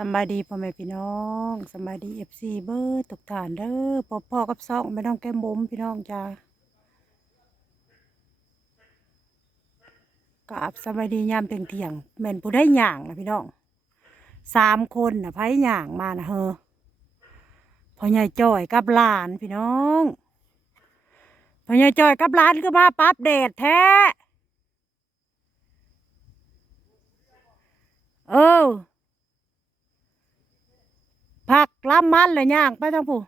สบายดีพ่อแม่พี่น้องสบายดีเอฟซีเบอร์ทุกฐานเด้อพ่อพ่อกับซองไม่ต้องแก้มบุ้มพี่น้องจ้ากราบสบายดียามเที่ยงเที่ยงแม่นผู้ได้หย่างนะพี่น้องสามคนนะไผหย่างมานะเฮอพ่อใหญ่จ้อยกับหลานพี่น้องพ่อใหญ่จ้อยกับหลานก็มาปั๊บเดทแท้เออ ผักล้ำมันเลยย่างไปทั้งผู้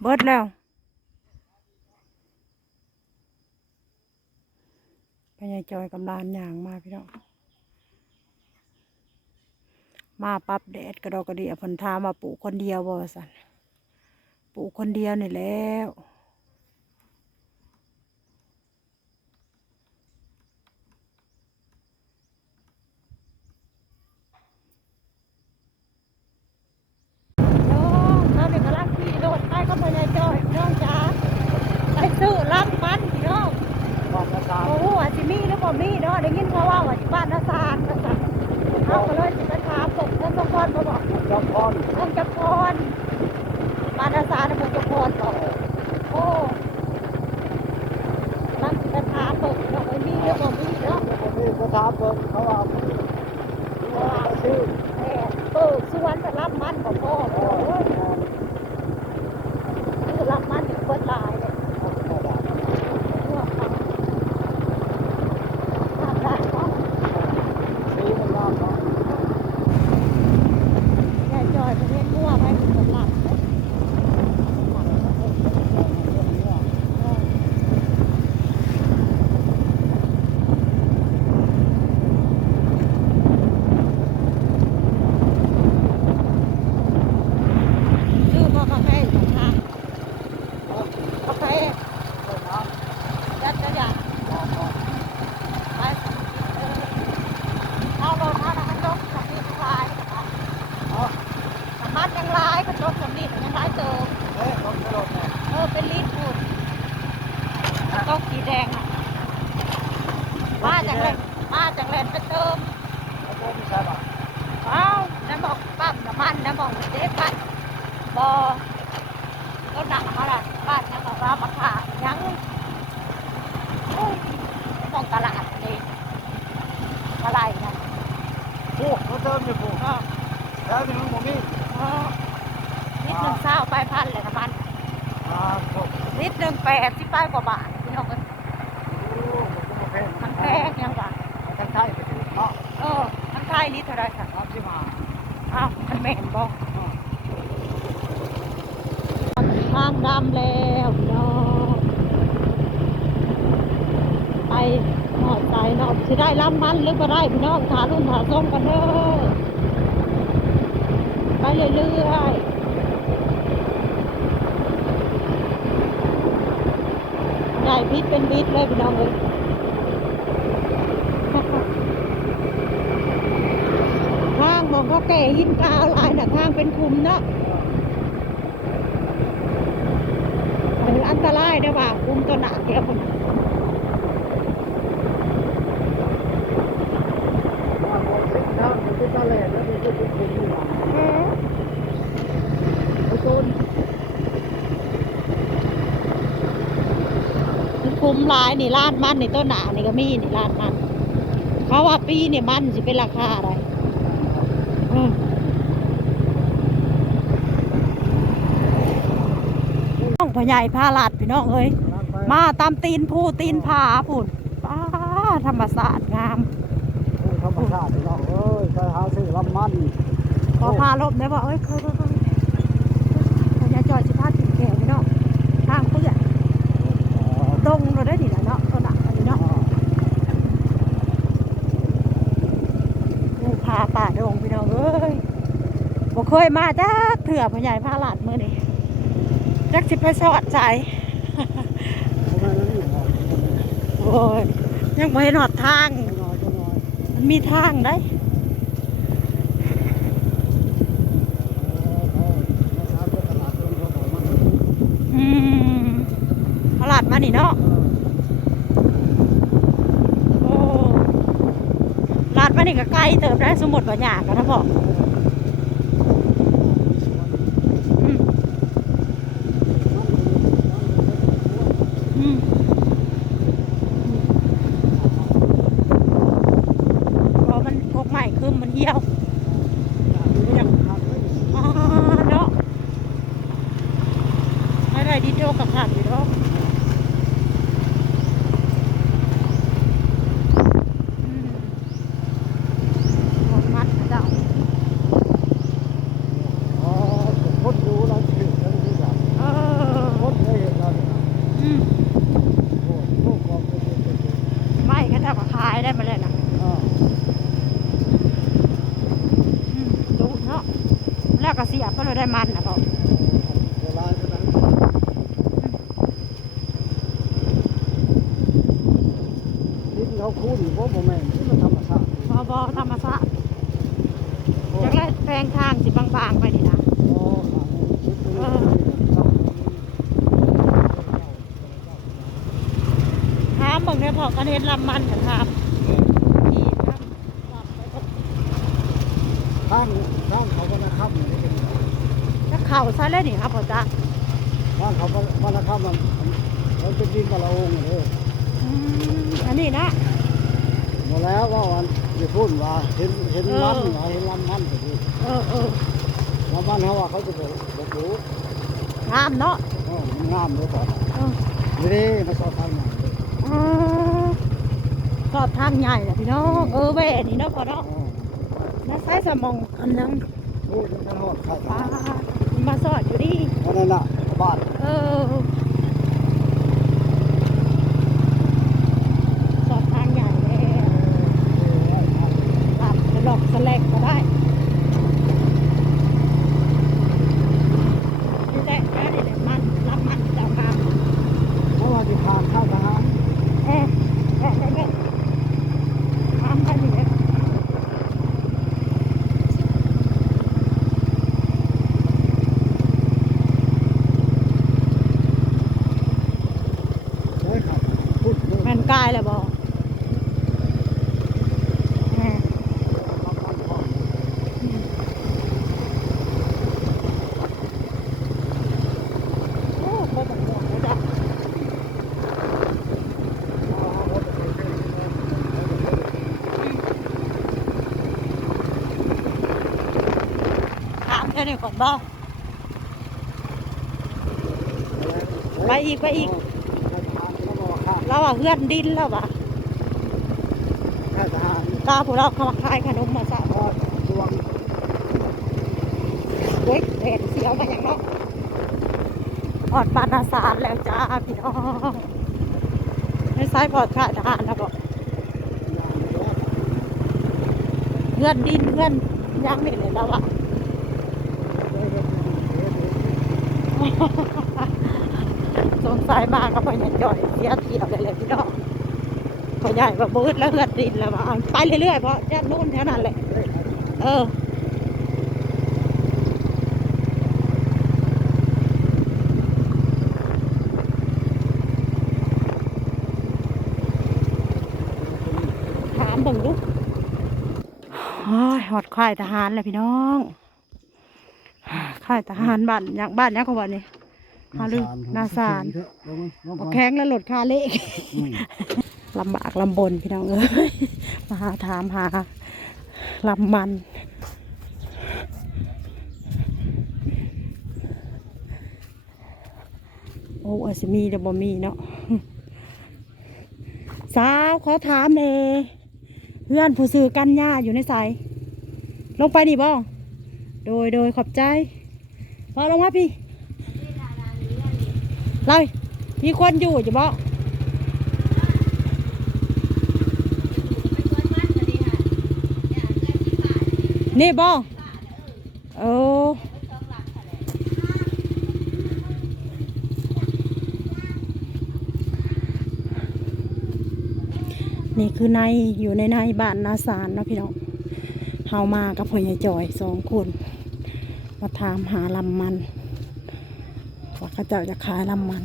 เบิดแล้วพญายจอยกำลานย่างมาพี่น้องมาปรับแดดกระดอกกระเดียพันธามาปลูกคนเดียวบ่สันปลูกคนเดียวนี่แล้ว ผมนิดหนึ่งแปดสิบไปกว่าบาทพี่น้องก็ผมเป็นมันแพงยังวะทั้งไทยไปถึงเนาะเออทั้งไทยนี่เท่าไรค่ะครับที่มาอ้าวมันแม่นบอกทางดำแล้วพี่น้องไปหอดใจเนาะสิได้ล้ำมันหรือบ่ได้พี่น้องถารุ่นถาส้มกันเด้อไปเรื่อยๆ ใหญ่พิษเป็นพิษเลยพี่น้องเลยทางมองเขาแก่หินกาวลายน่ะทางเป็นคุมเนาะมันอันตรายได้อว่าคุมตัวหนาแกคนน่ะว่าผมสิทางเป็นตะแกแล้วเป็นเป็นเป็นอยู่หลังไอ้ต้นมัน มหลายนี่ลาดมันนี่ตัวหนานี่ก็มีนี่ลาดมันเขาว่าปีนี่มันสิเป็นราคาอะไรน้องพ่อใหญ่พาลาดพี่น้องเอ้ยมาตามตีนผู้ตีนผาพุ่นป้าธรรมศาสตร์งามธรรมชาติเนาะเอ้ยไปหาซื้อลำมันพอพาลบได้ว่าเอ้ยเขา เคยมาจักเถื่อพ่อใหญ่พาลาดมือนี่จักสิบไปสอดใจโอ้ยยังไม่หนอดทาง มันมีทางได้ตลาดมานี่เนาะโอ้ลาดมานี่ก็ใกล้เติบได้สมุดบัญญักันนะพ่อ ยอืมโอ้โหกองเป็นเป็นเป็นไม่ก็เท่ากับขายได้มาเลยนะอ่าอืมดูเนาะแล้วก็เสียบก็เลยได้มันนะพ่อ เวลาเท่านั้นนี่เขา คูดเพราะผมแม่ที่มันธรรมชาติพอบอธรรมชาติจากแรกแปลงทางสิบางๆไปนี่นะโอ้ขาชิดตรงนี้ถามเบิ่งได้พอกันเห็นลำมันกันครับนี่ครับข้างข้างเขาก็นะครับนี่เป็นถ้าเข่าซะแล้วนี่ครับพ่อจ้าข้างเขาก็ว่านะครับมันมันเป็นดินกระโลงเลยอืมอันนี้นะห มดแล้วว่าวันจะพูดว่าเห็นเห็นลำว่าเห็นลำมันก็คือเออเออลำมันเขาว่าเขาจะบอกบอกรู้งามเนาะเออมันงามเลยก่อนเออนี่มาสอบทางไหนอ๋อชอบทางใหญ่แหละพี่น้องเออแหวนนี่เนาะพ่อเนาะอ๋อน่าใช้สมองอันนึงนี่เป็นทางหอดไข่ปลามาสอดอยู่ดิเพราะนั่นน่ะบ้านเออสอดทางใหญ่เลยตัดจะหลอกสแลกก็ได้นี่แหละนะนี่แหละมันรับมันเจ้ากรรม เพราะว่าที่ผ่านข้าวทหาร เอ๊ะเอ๊ะเอ๊ะเอ๊ะทำกันอย่างนี้ โอ้ยครับพูดเลย แมันกายเลยบอกแหม่โอ้โหแบบนี้เลยจ้ะ ถามแค่ นี้ก่อนบ่ไปอีกไปอีกเราอะเพื่อนดินแล้วว่ะตาพวกเราเขามาขายขนมมาสะทอดวงเว้ยเห็นเสียวมาอย่างเนาะออดปานาสารแล้วจ้าพี่น้องไม่ใช่ปอดขายทหารนะบอกเพื่อนดินเพื่อนยังนี่เลยแล้วอะ สงสัยมากก็พอใหญ่จ่อยเสียเทียบเลยเลยพี่น้องพอใหญ่แบบบืดแล้วเลือดดินแล้วว่าเอาไปเรื่อยๆเพราะแค่นู่นแค่นั้นแหละ เออถามเบิ่งลูกโอ้ยหอดค่ายทหารเลยพี่น้อง ค่ายทหารบ้านอย่างบ้านเนี้ยเขาบอกนี่หาลือนาสารบอกแข้งแล้วหลดคาเลขลำบากลำบนพี่น้องเอ้ยมาหาถามหาลำมันโอ้อาจจะมีแต่บ่มีเนาะสาวขอถามเน่เพื่อนผู้ซื้อกันย่าอยู่ในสายลงไปดิบ่โดยโดยขอบใจ พอลงมาพี่เลยมีคนอยู่จะบ่นี่บ่เออนี่คือในอยู่ในในบ้านนาสารเนาะพี่น้องเฮามากับพ่อใหญ่จอยสองคน มาถามหาลำมันว่าเขาเจ้าจะขายลำมัน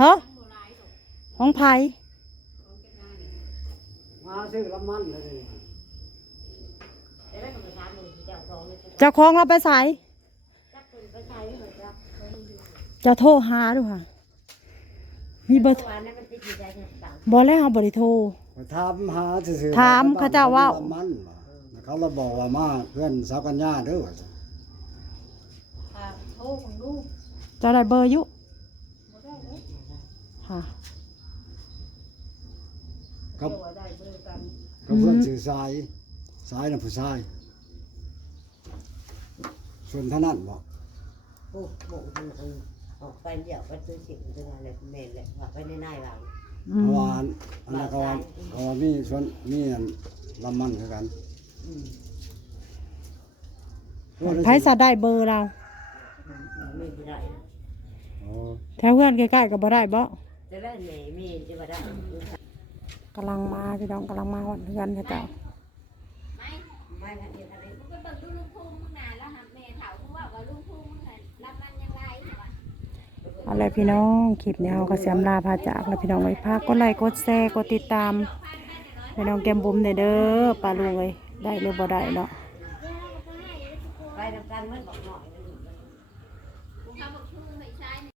ฮะของไผมาซื้อลำมันเลยเจ้าของเราไปใส่เจ้าโทรหาดูค่ะ มีเบอร์โทรบอแล้วเอาบริโทรไป ถามหาซื่อๆถามเขาเจ้าว่าลำมันว่ะเขาเราบอกว่ามาเพื่อนสาวกัญญาเด้อว่าซั่นเจะได้เบอร์อยุค่ะกับกับเพื่อนสื่อสายสายน่ะผู้ชายส่วนเท่านั้นบอกโอ้โหออกไปเดี๋ยวไปซื้อสิ่งตัวอะไรแม่เลยว่าไปในนายว่าอืม เพราะว่าอันอันนั้นเขาว่าเขาว่ามีส่วนมีอันลำมันคือกันไผสะได้เบอร์เราไม่ได้โอ้แถวเพื่อนใกล้ๆก็บ่ได้บ่แต่แล้วแม่มีจะมาได้กำลังมาพี่น้องกำลังมาวันเพื่อนเขาเจ้า เอาละพี่น้องคลิปนี้เขาก็เสียมลาพาจากแล้วพี่น้องไว้พากกดไลค์กดแชร์กดติดตามพี่น้องแกมบุ๋มเด้อปลาลุงเลยได้หรือบ่ได้เนาะ